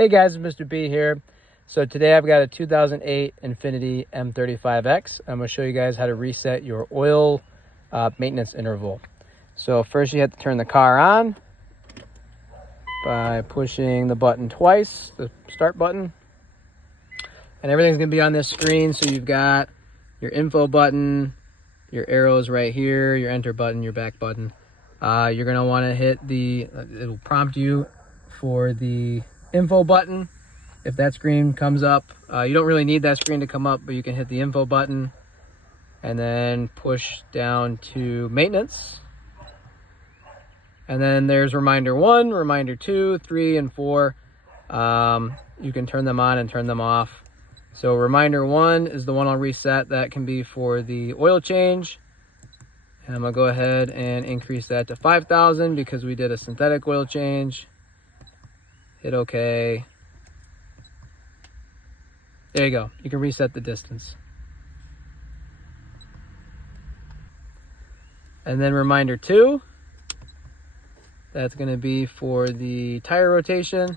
Hey guys, it's Mr. B here. So today I've got a 2008 Infinity M35x. I'm going to show you guys how to reset your oil maintenance interval. So first you have to turn the car on by pushing the button twice, the start button. And everything's going to be on this screen. So you've got your info button, your arrows right here, your enter button, your back button. You're going to want to hit it'll prompt you for the info button. If that screen comes up, you don't really need that screen to come up, but you can hit the info button and then push down to maintenance. And then there's reminder 1, reminder 2, 3, and 4. You can turn them on and turn them off. So reminder 1 is the one I'll reset. That can be for the oil change. And I'm gonna go ahead and increase that to 5,000 because we did a synthetic oil change. Hit OK. There you go. You can reset the distance. And then reminder 2, that's going to be for the tire rotation.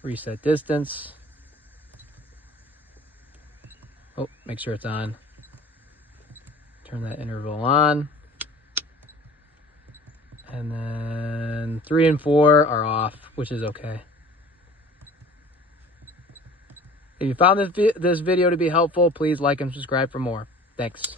Reset distance. Oh, make sure it's on. Turn that interval on. And then 3 and 4 are off, which is okay. If you found this video to be helpful, please like and subscribe for more. Thanks.